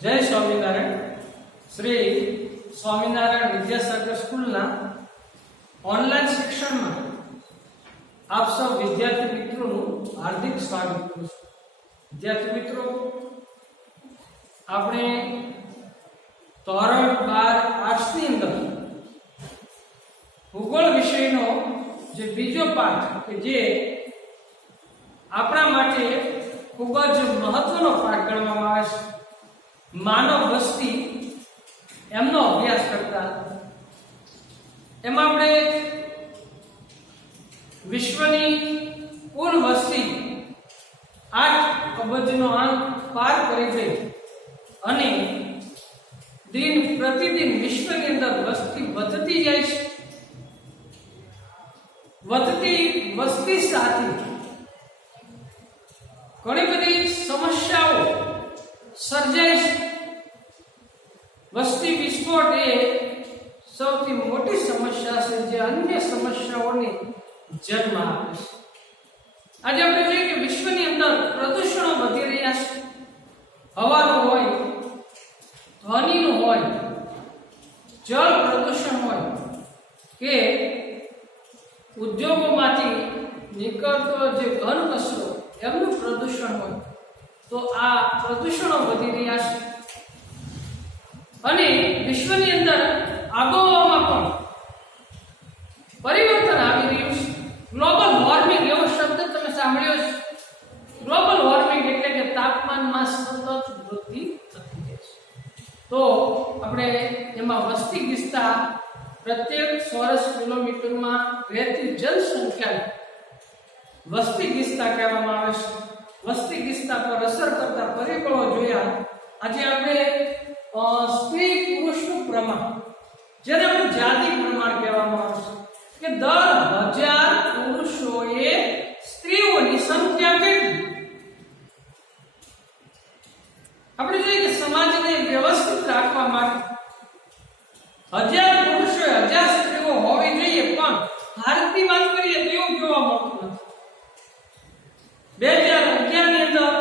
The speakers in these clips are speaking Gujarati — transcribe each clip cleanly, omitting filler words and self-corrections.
जय स्वामीनारायण। श्री स्वामीनारायण विद्यासागर स्कूल ऑनलाइन शिक्षण में आप सब विद्यार्थी मित्रों हार्दिक स्वागत करूं छुं। विद्यार्थी मित्रों, आपणे धोरण 12 आर्ट्स नी अंदर भूगोल विषयनो जे बीजो पाठ के जे आपणा माटे खूब ज महत्वनो पाठ गणवामां आवे छे, मानव वस्ती एमनो अभ्यास करता एमां आपणे विश्वनी कुल वस्ती 8 अबजनो आंक पार करी गई अने दिन प्रतिदिन विश्वनी अंदर वस्ती વધતી જાય છે। વધતી વસ્તી સાથે ઘણી બધી સમસ્યાઓ સર્જાય છે। વસ્તી વિસ્ફોટ એ સૌથી મોટી સમસ્યા છે જે અન્ય સમસ્યાઓને જન્મ આપે છે। આજે આપણે જોઈએ કે વિશ્વની અંદર પ્રદૂષણો વધી રહ્યા છે। હવાનું હોય, ધ્વનિનું હોય, જળ પ્રદૂષણ હોય કે ઉદ્યોગોમાંથી નીકળતો જે ઘન કચરો એમનું પ્રદૂષણ હોય, તો આ પ્રદૂષણો વધી રહ્યા છે અને વિશ્વની અંદર આબોહવામાં પણ પરિવર્તન આવી રહ્યું છે। ગ્લોબલ વોર્મિંગ એવો શબ્દ તમે સાંભળ્યો છે। ગ્લોબલ વોર્મિંગ એટલે કે તાપમાનમાં સતત વૃદ્ધિ થતી જાય છે। તો આપણે એમાં વસ્તી ગીચતા પ્રત્યેક ચોરસ કિલોમીટરમાં રહેતી જનસંખ્યા વસ્તી ગીચતા કહેવામાં આવે છે। વસ્તી ગીચતા પર અસર કરતા પરિબળો જોયા। આજે આપણે સ્ત્રી પુરુષનું પ્રમાણ, જેને આપણે જાતિ પ્રમાણ કહેવામાં આવે છે, કે દર 1000 પુરુષોએ સ્ત્રીઓની સંખ્યા કેટલી। આપણે જોઈએ કે સમાજને વ્યવસ્થિત રાખવા માટે 1000 પુરુષોએ 1000 સ્ત્રીઓ હોવી જોઈએ, પણ ભારતની વાત કરીએ તો એવું જોવા મળતું નથી। 2011 ની અંદર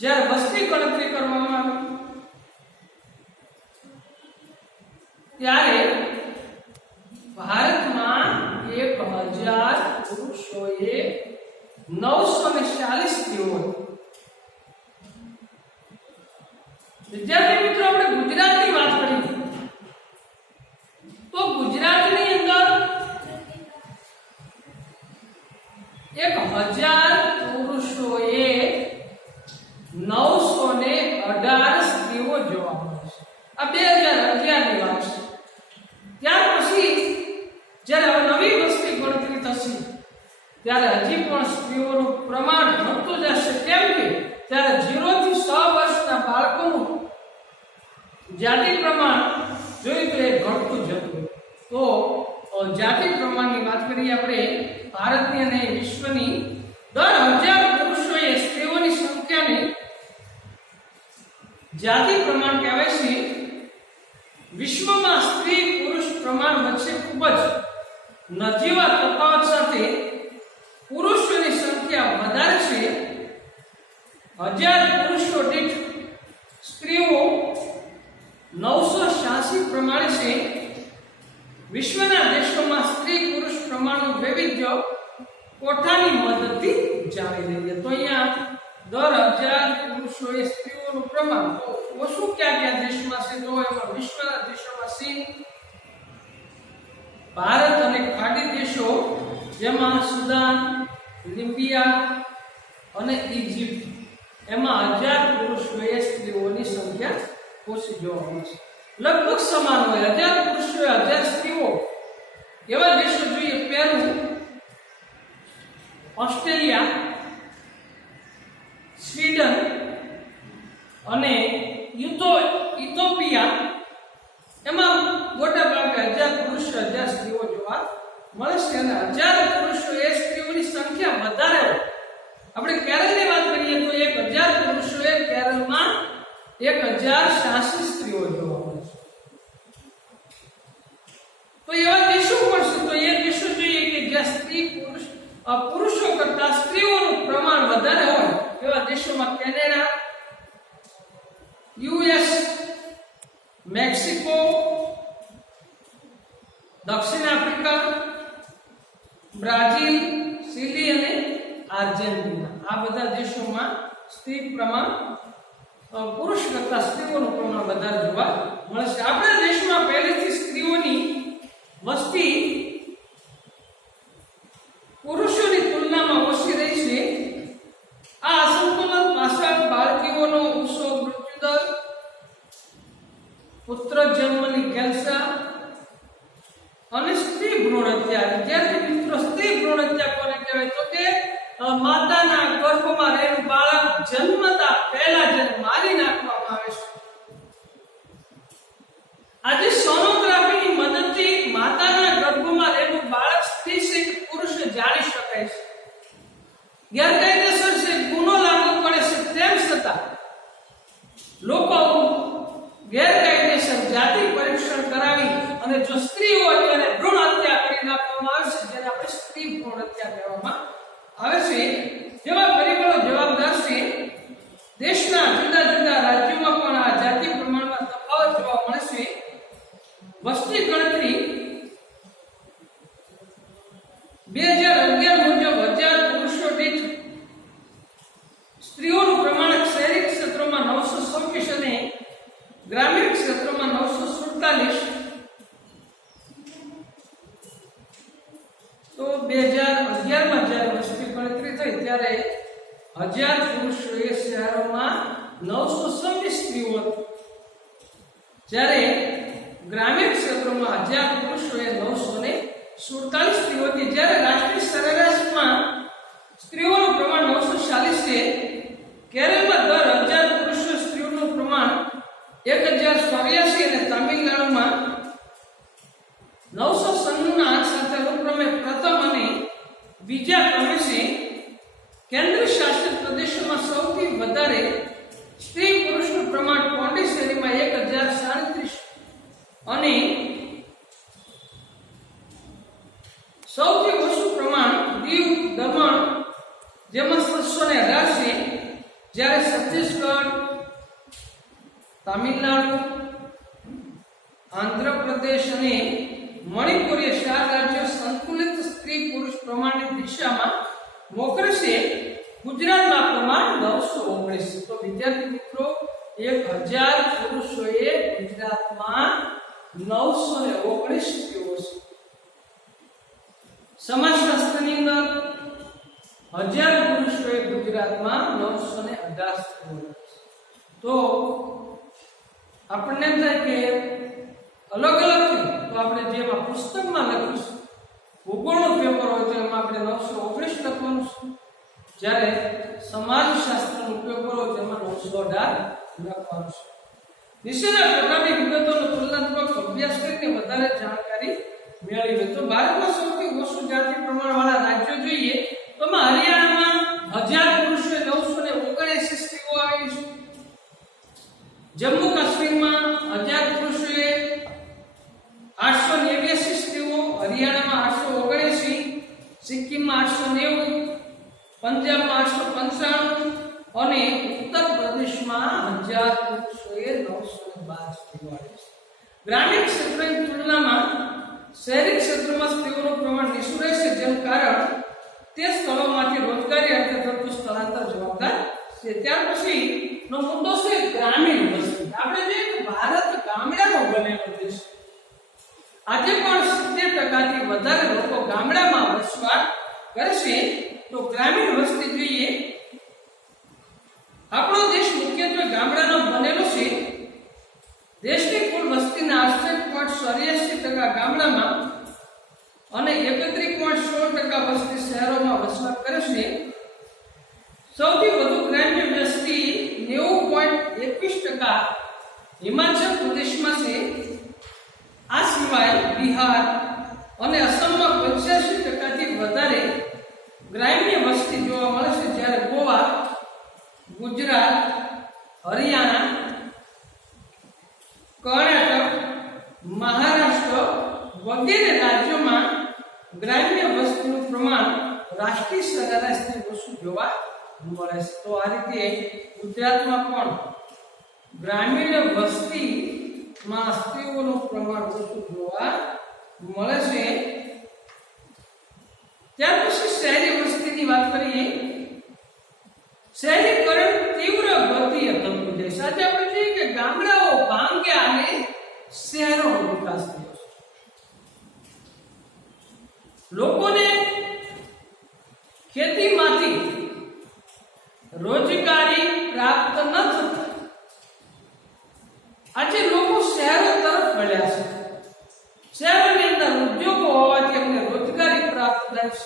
જ્યારે વસ્તી ગણતરી કરવામાં આવી ત્યારે ભારતમાં 1000 પુરુષોએ 940 સ્ત્રીઓ હતી। વિદ્યાર્થી મિત્રો, આપણે ગુજરાતની વાત કરીએ તો ગુજરાતની અંદર 1000 પુરુષોએ 918 સ્ત્રીઓ જોવા મળે છે। આ 2011 ની વાત છે। ત્યાર પછી જ્યારે નવી વસ્તી ગણતરી થશે ત્યારે હજી પણ સ્ત્રીઓનું પ્રમાણ વધતું જશે। કેમ કે ત્યારે 0 થી 6 વર્ષના બાળકોનું જાતિ પ્રમાણ જોઈએ તો એ ઘટતું જતું। તો જાતિ પ્રમાણની વાત કરીએ આપણે ભારતની અને વિશ્વની, દર 1000 પુરુષોએ સ્ત્રીઓની સંખ્યાને જાતિ પ્રમાણ કહેવાય છે। વિશ્વમાં સ્ત્રી પુરુષ પ્રમાણ વચ્ચે ખૂબ જ નજીવા તફાવત સાથે પુરુષોની સંખ્યા વધારે છે। 1000 પુરુષો દીઠ સ્ત્રીઓ 986 પ્રમાણે છે। વિશ્વના દેશોમાં સ્ત્રી પુરુષ પ્રમાણનું વૈવિધ્ય કોઠાની મદદથી જાણી લઈએ તો અહીંયા દર 1000 પુરુષોએ સ્ત્રીઓનું પ્રમાણ ઓછું કયા દેશમાં છે તો એમાં વિશ્વના દેશોમાં છે ભારત અને ખાડી દેશો, જેમાં સુદાન, લિબિયા અને ઇજિપ્ત, એમાં 1000 પુરુષોએ સ્ત્રીઓની સંખ્યા ઓછી જોવા મળે છે। લગભગ સમાન હોય, 1000 પુરુષોએ 1000 સ્ત્રીઓ એવા દેશો જોઈએ પેરુ, ઓસ્ટ્રેલિયા, સ્વીડન અને ઇથોપિયા, એમાં મોટા ભાગે 1000 પુરુષો 1000 સ્ત્રીઓ જોવા મળે છે અને 1000 પુરુષોએ સ્ત્રીઓની સંખ્યા વધારે હોય। આપણે કેરળની વાત કરીએ તો 1000 પુરુષોએ કેરળમાં 1086 સ્ત્રીઓ જોવા મળે છે। તો એવા દેશો પણ છે, તો એ દેશો જોઈએ કે જ્યાં સ્ત્રી પુરુષો કરતા સ્ત્રીઓનું પ્રમાણ વધારે હોય એવા દેશોમાં કેનેડા, યુએસ, મેક્સિકો, દક્ષિણ આફ્રિકા, બ્રાઝિલ, ચીલી અને આર્જેન્ટિના આ બધા દેશોમાં સ્ત્રી પ્રમાણ પુરુષ કરતા સ્ત્રીઓનું પ્રમાણ વધારે જોવા મળે છે. આપણા દેશમાં પહેલેથી સ્ત્રીઓની વસ્તી પુરુષોની તુલનામાં ઓછી રહી છે. આ અસંતુલન પાછળ બાળકીઓનો ઊંચો મૃત્યુદર, પુત્ર જન્મની કેન્સર અને સ્ત્રી ભ્રૂણ હત્યા. વિદ્યાર્થી મિત્રો, સ્ત્રી ભ્રૂણ હત્યા કોને કહેવાય? તો કે માતાના ગર્ભમાં રહેલું બાળક જન્મતા પહેલા જ મારી નાખવામાં આવે છે. આજે સોનોગ્રાફીની મદદથી માતાના ગર્ભમાં રહેલું બાળક સ્ત્રી છે કે પુરુષ જાણી શકાય છે. ગેરકાયદેસર છે, ગુનો લાગુ પડે છે, તેમ છતાં લોકો ગેરકાયદેસર જાતિ પરીક્ષણ કરાવી અને જો સ્ત્રીઓ અત્યારે ભ્રૂણ હત્યા કરી નાખવામાં આવે છે, જેને આપણે સ્ત્રી ભ્રૂણ હત્યા કહેવામાં આવે છે. જેવા પરિબળો જવાબદાર છે. દેશના જુદા જુદા રાજ્યોમાં પણ આ જાતિ પ્રમાણમાં તફાવત જોવા મળે છે. વસ્તી ગણતરી 2011 મુજબ 1000 પુરુષો દીઠ સ્ત્રીઓનું પ્રમાણ શહેરી ક્ષેત્રોમાં 926 અને ગ્રામીણ ક્ષેત્રોમાં 947. તો 2011 માં જ્યારે વસ્તી ગણતરી થઈ ત્યારે 1000 પુરુષોએ શહેરોમાં 926 સ્ત્રીઓ હતી, જ્યારે ગ્રામીણ ક્ષેત્રોમાં 1000 પુરુષોએ 947 સ્ત્રીઓ હતી. જ્યારે રાષ્ટ્રીય સરેરાશમાં સ્ત્રીઓનું પ્રમાણ 940 છે. કેરળમાં દર 1000 પુરુષો સ્ત્રીઓનું પ્રમાણ 1084 અને તમિલનાડુમાં 996 આંક સાથે અનુક્રમે પ્રથમ અને બીજા ક્રમે છે. કેન્દ્ર શાસિત પ્રદેશોમાં સૌથી વધારે સ્ત્રી પુરુષનું પ્રમાણ પોંડિચેરીમાં 1037 અને સૌથી ઓછું પ્રમાણ દીવ, દમણ જેમાં 718 છે. જ્યારે છત્તીસગઢ, તમિલનાડુ, આંધ્રપ્રદેશ અને મણિપુર એ 4 રાજ્યો સંતુલિત સ્ત્રી પુરુષ પ્રમાણની દિશામાં મોખરે છે. ગુજરાતમાં પ્રમાણ 919. તો વિદ્યાર્થી મિત્રો, 1000 પુરુષોએ ગુજરાતમાં 919 સ્ત્રીઓ છે. સમાજશાસ્ત્રની અંદર 1000 પુરુષોએ ગુજરાતમાં 918 સ્ત્રીઓ છે. તો આપણને એમ થાય કે અલગ અલગ તો આપણે જેમાં પુસ્તકમાં લખીશું, ભૂગોળનું પેપર હોય તો એમાં આપણે 919 લખવાનું છે. જ્યારે સમાજશાસ્ત્રનો પેપર હોય તેમાં 918 લખવાનું છે. નીચેના પ્રકારની વિગતોનો તુલનાત્મક અભ્યાસ કરીને વધારે જાણકારી મેળવી. તો ભારતમાં સૌથી ઓછું જાતિ પ્રમાણવાળા રાજ્યો જોઈએ તો હરિયાણામાં 1000 પુરુષોએ 979 સ્ત્રીઓ આવી છે. જમ્મુ કાશ્મીરમાં 1000 પુરુષોએ 889 સ્ત્રીઓ, હરિયાણામાં 879, સિક્કિમમાં 890, પંજાબમાં 895 અને ઉત્તર પ્રદેશમાં 1000 પુરુષોએ 912 સ્ત્રીઓ આવી છે. ગ્રામીણ ક્ષેત્રની તુલનામાં શહેરી ક્ષેત્રોમાં સ્ત્રીઓનું પ્રમાણ નીચું રહેશે, જેનું કારણ તે સ્થળોમાંથી રોજગારી અર્થે થતું સ્થળાંતર જવાબદાર છે. ત્યાર પછી નો મુદ્દો છે ગ્રામીણ વસ્તી. આપણે જોઈએ કે ભારત ગામડાનો બનેલો દેશ. આજે પણ 70% થી વધારે લોકો ગામડામાં વસવાટ કરે છે. તો ગ્રામીણ વસ્તી જોઈએ, આપણો દેશ મુખ્યત્વે ગામડાનો બનેલો છે. દેશની કુલ વસ્તીના 68.84% ગામડામાં અને 31.16% વસ્તી શહેરોમાં વસવાટ કરે છે. સૌથી વધુ ગ્રામ્ય વસ્તી 90.21% હિમાચલ પ્રદેશમાં છે. આ સિવાય બિહાર અને અસમમાં 85% થી વધારે ગ્રામ્ય વસ્તી જોવા મળે છે. જ્યારે ગોવા, ગુજરાત, હરિયાણા, કર્ણાટક, મહારાષ્ટ્ર વગેરે રાજ્યોમાં ગ્રામ્ય વસ્તીનું પ્રમાણ રાષ્ટ્રીય સરેરાશથી ઓછું જોવા મળે છે. તો આ રીતે ગુજરાતમાં પણ ગ્રામીણ વસ્તીમાં સ્ત્રીઓનું પ્રમાણ ઓછું જોવા મળે છે. ત્યાર પછી શહેરી વસ્તીની વાત કરીએ. શહેરીકરણ તીવ્ર ગતિએ થતું જાય છે. આજે આપણે જોઈએ કે ગામડાઓ ભાંગ્યા અને શહેરોનો વિકાસ થયો છે. લોકોને ખેતીમાંથી રોજગારી પ્રાપ્ત ન થતા આજે લોકો શહેરો તરફ વળ્યા છે. શહેરોની અંદર ઉદ્યોગો હોવાથી એમને રોજગારી પ્રાપ્ત થાય છે.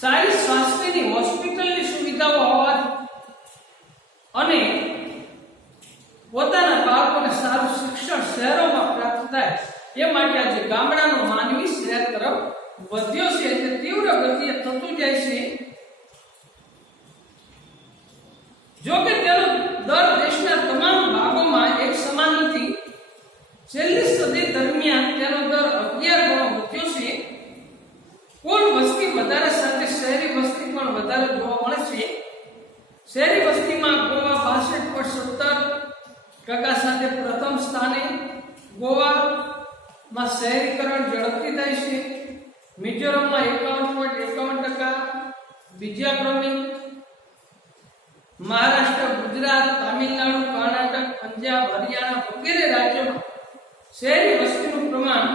સારી સ્વાસ્થ્યની હોસ્પિટલની સુવિધાઓ હોવાથી અને પોતાના બાળકોને સારું શિક્ષણ શહેરોમાં પ્રાપ્ત થાય એ માટે આજે ગામડાનો માનવી શહેર તરફ વધ્યો છે. તે તીવ્ર ગતિએ થતું જાય છે. જો કે તેનો દર દેશના તમામ ભાગોમાં એક સમાન નથી. છેલ્લી સદી દરમિયાન તેનો દર 11 ગણો વધ્યો છે. કુલ વસ્તી વધારે સાથે શહેરી વસ્તી પણ વધારે જોવા મળે છે. શહેરી વસ્તીમાં ગોવા 62.17% સાથે પ્રથમ સ્થાને. ગોવામાં શહેરીકરણ ઝડપથી થાય છે. મિઝોરમમાં 51.51%, બીજા ક્રમે. મહારાષ્ટ્ર, ગુજરાત, તામિલનાડુ, કર્ણાટક, પંજાબ, હરિયાણા વગેરે રાજ્યોમાં શહેરી વસ્તીનું પ્રમાણ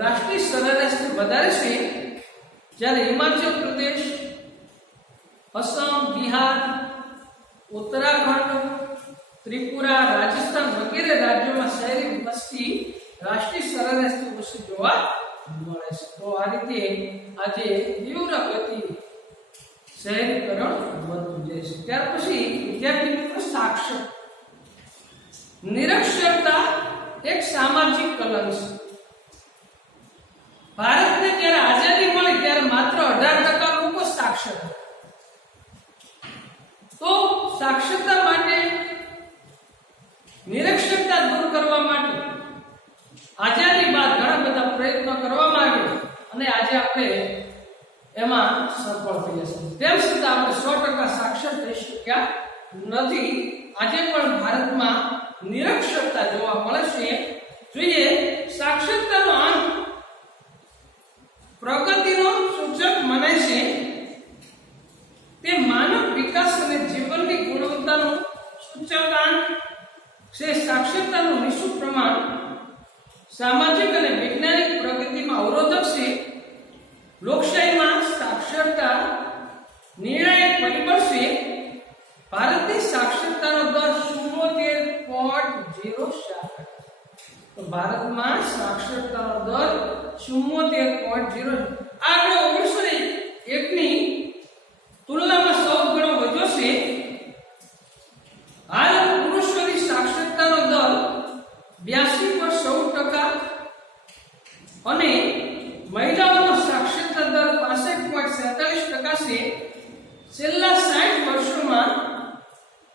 રાષ્ટ્રીય સરેરાશથી વધારે છે. જ્યારે હિમાચલ પ્રદેશ, અસમ, બિહાર, ઉત્તરાખંડ, ત્રિપુરા, રાજસ્થાન વગેરે રાજ્યોમાં શહેરી વસ્તી રાષ્ટ્રીય સરેરાશથી ઓછી જોવા મળે છે. તો આ રીતે આજે તીવ્ર ગતિ શહેરીકરણ વધતું જાય છે. ત્યાર પછી વિદ્યાર્થી મિત્રો સાક્ષર. નિરક્ષરતા એક સામાજિક કલંક છે. ભારતને જ્યારે આઝાદી મળી ત્યારે માત્ર 18% લોકો સાક્ષર હતા. તો સાક્ષરતા માટે, નિરક્ષરતા દૂર કરવા માટે આઝાદી બાદ ઘણા બધા પ્રયત્નો કરવામાં આવ્યા અને આજે આપણે એમાં સફળ થયા છે. તેમ છતાં આપણે 100% સાક્ષર થઈ શક્યા નથી. આજે પણ ભારતમાં નિરક્ષરતા જોવા મળે છે. જોઈએ સાક્ષરતાનો આંક પ્રગતિનો સૂચક મનાય છે. તે માનવ વિકાસ અને જીવનની ગુણવત્તાનું સૂચકાંક છે. સાક્ષરતાનું નિશુલ્ક પ્રમાણ સામાજિક અને વૈજ્ઞાનિક પ્રગતિમાં અવરોધક છે. લોકશાહીમાં સાક્ષરતા નિર્ણાયક પરિબળ છે. ભારતની સાક્ષરતાનો દર 74.07%. તો ભારતમાં સાક્ષરતાનો દર 74.0. આગળ 1901 ની તુલનામાં 100 ગણો વધ્યો છે. હાલ પુરુષોની સાક્ષરતાનો દર 82.14% અને મહિલાઓનો સાક્ષરતા દર 65.47% છે. છેલ્લા 60 વર્ષોમાં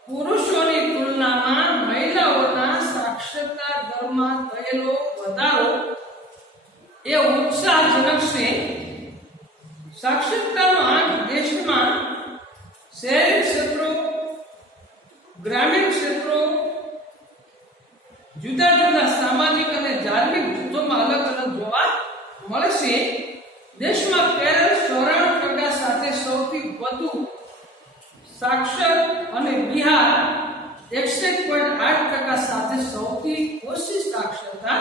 પુરુષોની તુલનામાં મહિલાઓના સાક્ષરતા દરમાં થયેલો વધારો એ ઉત્સાહજનક છે. સાક્ષરતાનો આંક દેશમાં શહેરી ક્ષેત્રો, ગ્રામીણ ક્ષેત્રો, જુદા જુદા સામાજિક અને ધાર્મિક જૂથોમાં અલગ અલગ જોવા મળે છે. દેશમાં કેરળ 94% સાથે સૌથી વધુ સાક્ષર અને બિહાર 61.8% સાથે સૌથી ઓછી સાક્ષરતા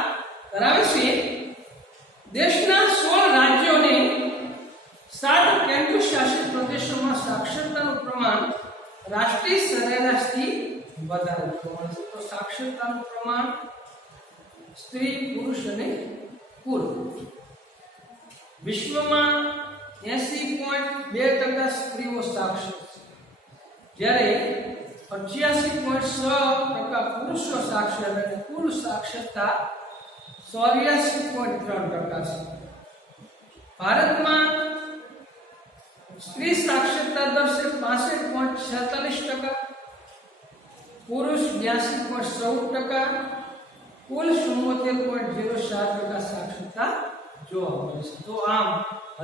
ધરાવે છે. દેશના 16 રાજ્યો અને 7 કેન્દ્ર શાસિત પ્રદેશોમાં સાક્ષરતાનું પ્રમાણ રાષ્ટ્રીય સરેરાશથી વધારે જોવા મળે છે. તો સાક્ષરતાનું પ્રમાણ સ્ત્રી, પુરુષ અને કુલ વિશ્વમાં 80.2% સ્ત્રીઓ સાક્ષર છે, જ્યારે 88.6% પુરુષો સાક્ષર અને કુલ સાક્ષરતા 84.3% છે. ભારતમાં સ્ત્રી સાક્ષરતા દર છે 65.46%, પુરુષ 82.14%, કુલ 74.07% સાક્ષરતા જોવા મળે છે. તો આમ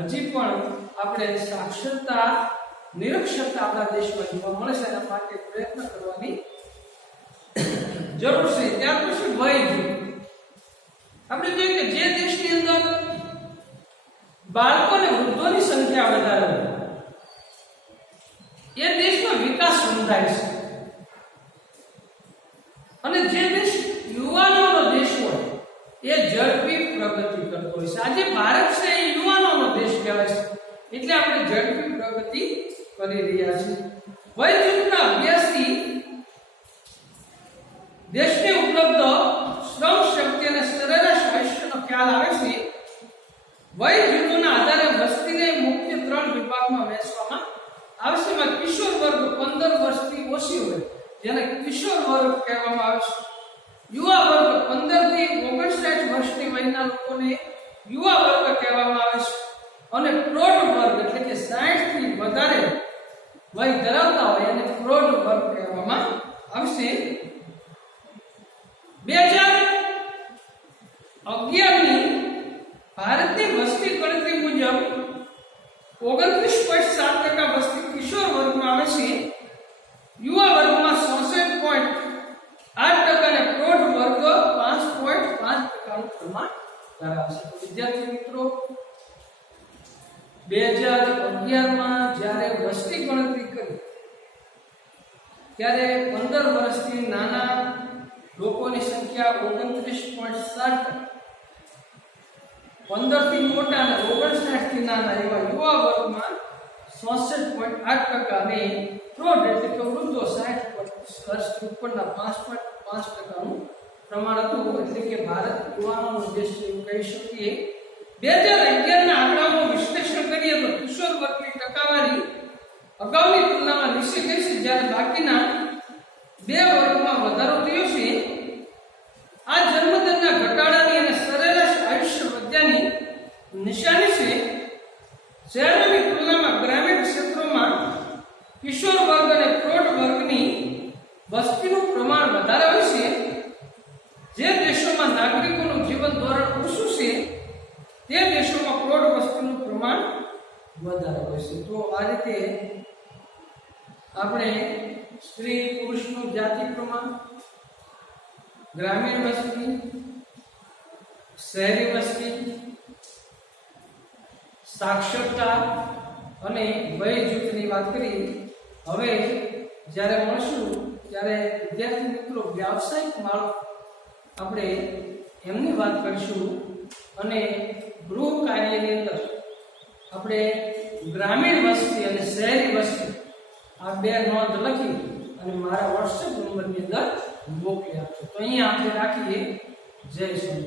હજી પણ આપણે સાક્ષરતા નિરક્ષરતા આપણા દેશમાં જોવા મળે છે. એના માટે પ્રયત્ન કરવાની જરૂર છે. ત્યાર પછી વય જૂથ. આપણે જોઈએ કે જે દેશની અંદર બાળકો અને વૃદ્ધોની સંખ્યા વધારે હોય એ દેશનો વિકાસ નોંધાય છે. અને જે દેશ યુવાનોનો દેશ હોય એ ઝડપી પ્રગતિ કરતો હોય છે. આજે ભારત છે એ યુવાનોનો દેશ કહેવાય છે, એટલે આપણે ઝડપી પ્રગતિ કરી રહ્યા છીએ. વય જૂથના અભ્યાસથી દેશને ઉપલબ્ધ શ્રમ શક્તિ અને સરેરાશ આયુષ્યનો ખ્યાલ આવે છે. વય જૂથોના આધારે વસ્તીને મુખ્ય 3 વિભાગમાં વહેંચવામાં આવે છે. એમાં કિશોર વર્ગ 15 વર્ષથી ઓછી હોય જેને કિશોર વર્ગ કહેવામાં આવે છે. યુવા વર્ગ 15 થી 59 વર્ષની વયના લોકોને યુવા વર્ગ કહેવામાં આવે છે. અને પ્રૌઢ વર્ગ એટલે કે 60 થી વધારે વય ધરાવતા હોય એને પ્રૌઢ વર્ગ કહેવામાં આવશે. 2011 ની ભારતની વસ્તી ગણતરી મુજબ 29.7% વસ્તી કિશોર વર્ગમાં આવે છે. યુવા વર્ગમાં 66.8% અને પ્રૌઢ વર્ગ 5.5% પ્રમાણ ધરાવે છે. વિદ્યાર્થી મિત્રો, 2011 માં જ્યારે વસ્તી ગણતરી કરી ત્યારે 15 વર્ષથી નાના લોકોની સંખ્યા 29.7%, 15 થી મોટા અને 59 થી નાના એવા યુવા વર્ગમાં 66.8% અને પ્રૌઢ એટલે કે વૃદ્ધો 60 વર્ષથી ઉપરના 5.5%નું પ્રમાણ હતું. એટલે કે ભારત યુવાનોનો દેશ એવું કહી શકીએ. 2011 ના આંકડાઓનું વિશ્લેષણ કરીએ તો કિશોર વર્ગની ટકાવારી અગાઉની તુલનામાં નીચે ગઈ છે, જ્યારે બાકીના 2 વર્ગમાં વધારો થયો છે. આ જન્મદરના ઘટાડાની અને સરેરાશ આયુષ્ય વધ્યાની નિશાની છે. શહેરોની તુલનામાં ગ્રામીણ ક્ષેત્રોમાં કિશોર વર્ગ અને પ્રૌઢ વર્ગની વસ્તીનું પ્રમાણ વધારે હોય છે. જે દેશોમાં નાગરિકોનું જીવન ધોરણ ઊંચું છે તે દેશોમાં પ્રૌઢ વસ્તીનું પ્રમાણ વધારે હોય છે. તો આ રીતે આપણે સ્ત્રી પુરુષનું જાતિ પ્રમાણ, ગ્રામીણ વસ્તી, શહેરી વસ્તી, સાક્ષરતા અને વય જૂથની વાત કરી. હવે જ્યારે મળશું ત્યારે વિદ્યાર્થી મિત્રો વ્યાવસાયિક માળખું આપણે એમની વાત કરીશું અને ગૃહ કાર્યની અંદર આપણે ગ્રામીણ વસ્તી અને શહેરી વસ્તી આ 2 નોંધ લખી અને મારા WhatsApp નંબરની અંદર મોકલી આપજો. તો અહીંયા આપણે રાખીએ. જય શ્રી